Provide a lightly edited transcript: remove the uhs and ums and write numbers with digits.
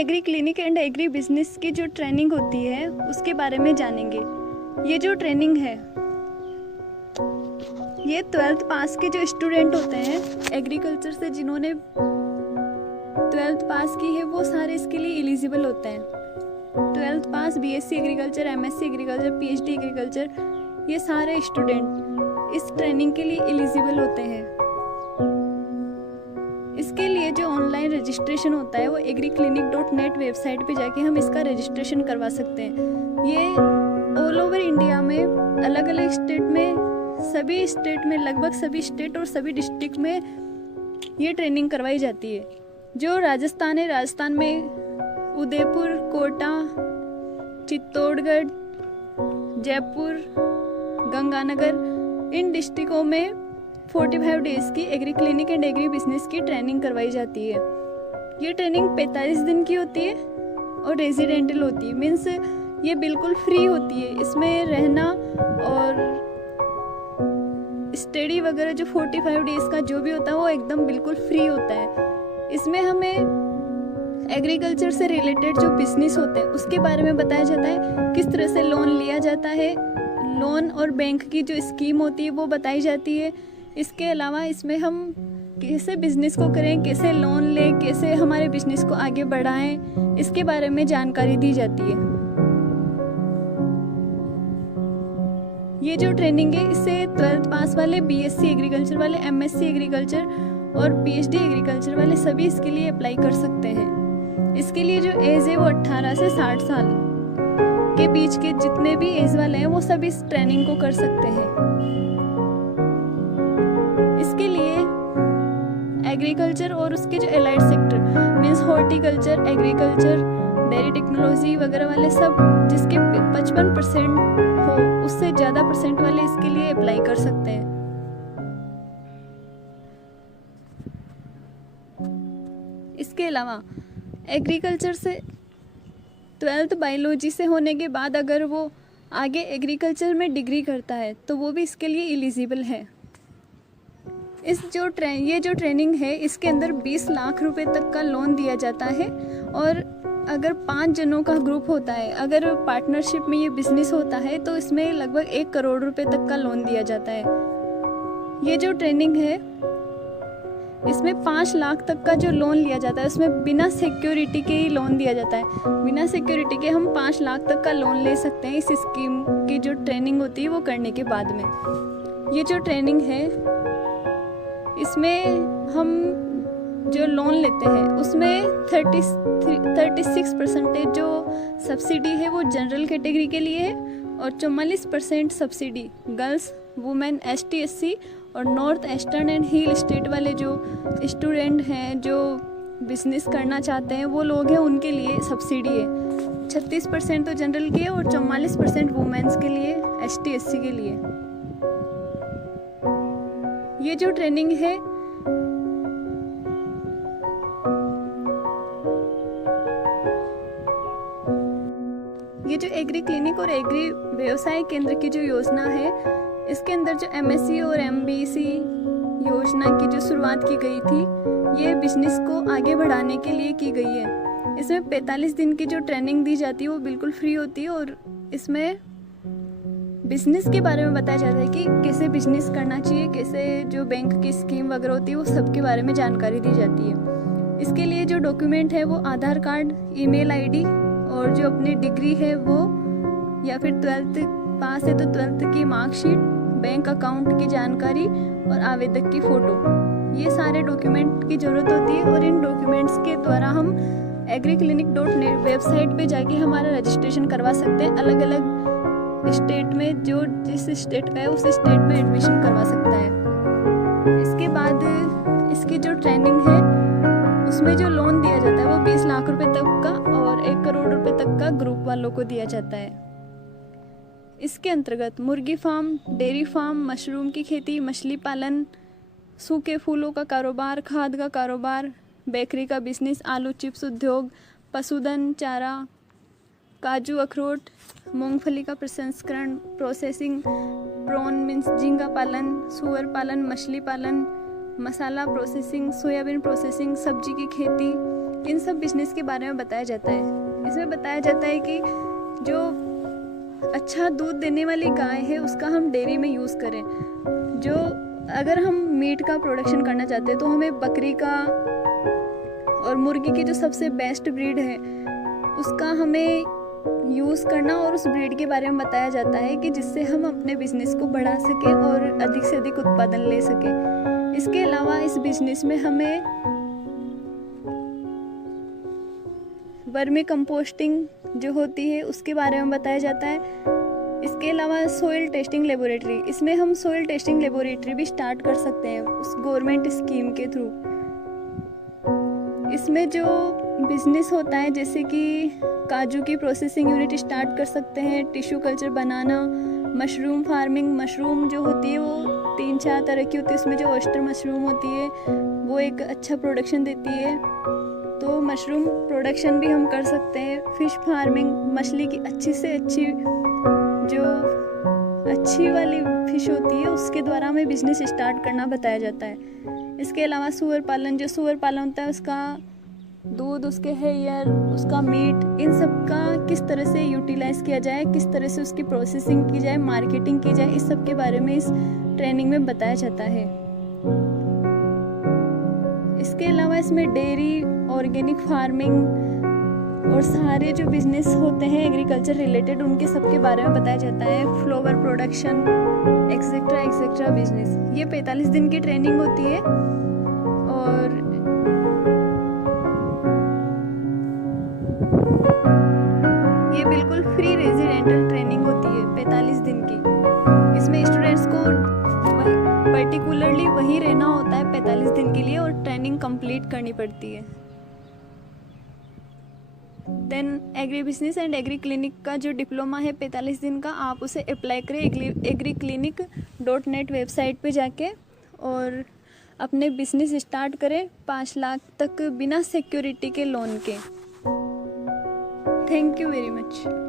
Agree clinic and agri business की जो training होती है उसके बारे में जानेंगे। ये जो ट्रेनिंग है ये 12th पास के जो स्टूडेंट होते हैं एग्रीकल्चर से, जिन्होंने 12th पास की है वो सारे इसके लिए एलिजिबल होते हैं। 12th pass BSc agriculture, MSc agriculture, PhD agriculture, ये सारे स्टूडेंट इस ट्रेनिंग के लिए एलिजिबल होते हैं। इसके लिए जो ऑनलाइन रजिस्ट्रेशन होता है वो agriclinic.net वेबसाइट पे जाके हम इसका रजिस्ट्रेशन करवा सकते हैं। ये ऑल ओवर इंडिया में अलग अलग स्टेट में, सभी स्टेट में, लगभग सभी स्टेट और सभी डिस्ट्रिक्ट में ये ट्रेनिंग करवाई जाती है। जो राजस्थान है, राजस्थान में उदयपुर, कोटा, चित्तौड़गढ़, जयपुर, गंगानगर, इन डिस्ट्रिक्टों में 45 डेज़ की agree clinic and agri business की ट्रेनिंग करवाई जाती है। ये ट्रेनिंग 45 दिन की होती है और रेजिडेंटल होती है, मीन्स ये बिल्कुल फ्री होती है। इसमें रहना और स्टडी वगैरह जो 45 डेज़ का जो भी होता है वो एकदम बिल्कुल फ्री होता है। इसमें हमें एग्रीकल्चर से रिलेटेड जो बिजनेस होते हैं उसके बारे में बताया जाता है, किस तरह से लोन लिया जाता है, लोन और बैंक की जो स्कीम होती है वो बताई जाती है। इसके अलावा इसमें हम कैसे बिजनेस को करें, कैसे लोन लें, कैसे हमारे बिजनेस को आगे बढ़ाएं, इसके बारे में जानकारी दी जाती है। ये जो ट्रेनिंग है इससे 12th पास वाले, बीएससी एग्रीकल्चर वाले, एमएससी एग्रीकल्चर और पीएचडी एग्रीकल्चर वाले सभी इसके लिए अप्लाई कर सकते हैं। इसके लिए जो एज है वो 18 से 60 साल के बीच के जितने भी एज वाले हैं वो सभी इस ट्रेनिंग को कर सकते हैं। इसके लिए एग्रीकल्चर और उसके जो allied sector means horticulture, agriculture, dairy technology वगैरह वाले सब जिसके 55% हो, उससे ज़्यादा परसेंट वाले इसके लिए अप्लाई कर सकते हैं। इसके अलावा एग्रीकल्चर से 12th बायोलॉजी से होने के बाद अगर वो आगे एग्रीकल्चर में डिग्री करता है तो वो भी इसके लिए एलिजिबल है। ये जो ट्रेनिंग है इसके अंदर 20 लाख रुपए तक का लोन दिया जाता है और अगर 5 जनों का ग्रुप होता है, अगर पार्टनरशिप में ये बिजनेस होता है तो इसमें लगभग 1 करोड़ रुपए तक का लोन दिया जाता है। ये जो ट्रेनिंग है इसमें 5 लाख तक का जो लोन लिया जाता है उसमें बिना सिक्योरिटी के ही लोन दिया जाता है। बिना सिक्योरिटी के हम 5 लाख तक का लोन ले सकते हैं इस स्कीम की जो ट्रेनिंग होती है वो करने के बाद में। ये जो ट्रेनिंग है इसमें हम जो लोन लेते हैं उसमें 36% जो सब्सिडी है वो जनरल कैटेगरी के लिए है और 44% subsidy girls, women, ST, SC और north eastern and hill state वाले जो स्टूडेंट हैं जो बिजनेस करना चाहते हैं वो लोग हैं उनके लिए सब्सिडी है। 36% तो जनरल की है और 44% वुमेन्स के लिए, ST, SC के लिए। ये जो ट्रेनिंग है ये जो एग्री क्लिनिक और एग्री व्यवसाय केंद्र की जो योजना है इसके अंदर जो MSc और MBC योजना की जो शुरुआत की गई थी ये बिजनेस को आगे बढ़ाने के लिए की गई है। इसमें 45 दिन की जो ट्रेनिंग दी जाती है वो बिल्कुल फ्री होती है और इसमें बिजनेस के बारे में बताया जाता है कि कैसे बिजनेस करना चाहिए, कैसे जो बैंक की स्कीम वगैरह होती है वो सब के बारे में जानकारी दी जाती है। इसके लिए जो डॉक्यूमेंट है वो आधार कार्ड, ईमेल ID और जो अपनी डिग्री है वो, या फिर 12th पास है तो 12th की मार्कशीट, बैंक अकाउंट की जानकारी और आवेदक की फ़ोटो, ये सारे डॉक्यूमेंट की ज़रूरत होती है। और इन डॉक्यूमेंट्स के द्वारा हम agriclinic.net वेबसाइट पे जाके हमारा रजिस्ट्रेशन करवा सकते हैं। अलग अलग स्टेट में जो जिस स्टेट का है उस स्टेट में एडमिशन करवा सकता है। इसके बाद इसकी जो ट्रेनिंग है उसमें जो लोन दिया जाता है वो 20 लाख रुपए तक का और 1 करोड़ रुपए तक का ग्रुप वालों को दिया जाता है। इसके अंतर्गत मुर्गी फार्म, डेयरी फार्म, मशरूम की खेती, मछली पालन, सूखे फूलों का कारोबार, खाद का कारोबार, बेकरी का बिजनेस, आलू चिप्स उद्योग, पशुधन, चारा, काजू अखरोट, मूंगफली का प्रसंस्करण, प्रोसेसिंग, प्रॉन मीन्स झींगा पालन, सुअर पालन, मछली पालन, मसाला प्रोसेसिंग, सोयाबीन प्रोसेसिंग, सब्जी की खेती, इन सब बिजनेस के बारे में बताया जाता है। इसमें बताया जाता है कि जो अच्छा दूध देने वाली गाय है उसका हम डेयरी में यूज़ करें। जो अगर हम मीट का प्रोडक्शन करना चाहते हैं तो हमें बकरी का और मुर्गी की जो सबसे बेस्ट ब्रीड है उसका हमें यूज़ करना, और उस ब्रीड के बारे में बताया जाता है कि जिससे हम अपने बिजनेस को बढ़ा सकें और अधिक से अधिक उत्पादन ले सकें। इसके अलावा इस बिजनेस में हमें वर्मी कंपोस्टिंग जो होती है उसके बारे में बताया जाता है। इसके अलावा सोइल टेस्टिंग लेबोरेटरी, इसमें हम सोइल टेस्टिंग लेबोरेटरी भी स्टार्ट कर सकते हैं उस गवर्नमेंट स्कीम के थ्रू। इसमें जो बिजनेस होता है जैसे कि काजू की प्रोसेसिंग यूनिट स्टार्ट कर सकते हैं, टिश्यू कल्चर बनाना, मशरूम फार्मिंग। मशरूम जो होती है वो 3-4 तरह की होती है, उसमें जो ऑयस्टर मशरूम होती है वो एक अच्छा प्रोडक्शन देती है, तो मशरूम प्रोडक्शन भी हम कर सकते हैं। फिश फार्मिंग, मछली की अच्छी से अच्छी जो अच्छी वाली फिश होती है उसके द्वारा हमें बिजनेस स्टार्ट करना बताया जाता है। इसके अलावा सूअर पालन, जो सूअर पालन होता है उसका दूध, उसके हेयर, उसका मीट, इन सब का किस तरह से यूटिलाइज किया जाए, किस तरह से उसकी प्रोसेसिंग की जाए, मार्केटिंग की जाए, इस सब के बारे में इस ट्रेनिंग में बताया जाता है। इसके अलावा इसमें डेयरी, ऑर्गेनिक फार्मिंग और सारे जो बिजनेस होते हैं एग्रीकल्चर रिलेटेड उनके सब के बारे में बताया जाता है। Flower production etcetera etcetera business. ये 45 दिन की ट्रेनिंग होती है और ये बिल्कुल फ्री रेजिडेंटल ट्रेनिंग होती है 45 दिन की। इसमें स्टूडेंट्स को पर्टिकुलरली वहीं रहना होता है 45 दिन के लिए और ट्रेनिंग कंप्लीट करनी पड़ती है। Then agri business and agri clinic का जो डिप्लोमा है 45 दिन का, आप उसे अप्लाई करें agriClinic.net वेबसाइट पे जाके और अपने बिजनेस स्टार्ट करें 5 लाख तक बिना सिक्योरिटी के लोन के। Thank you very much.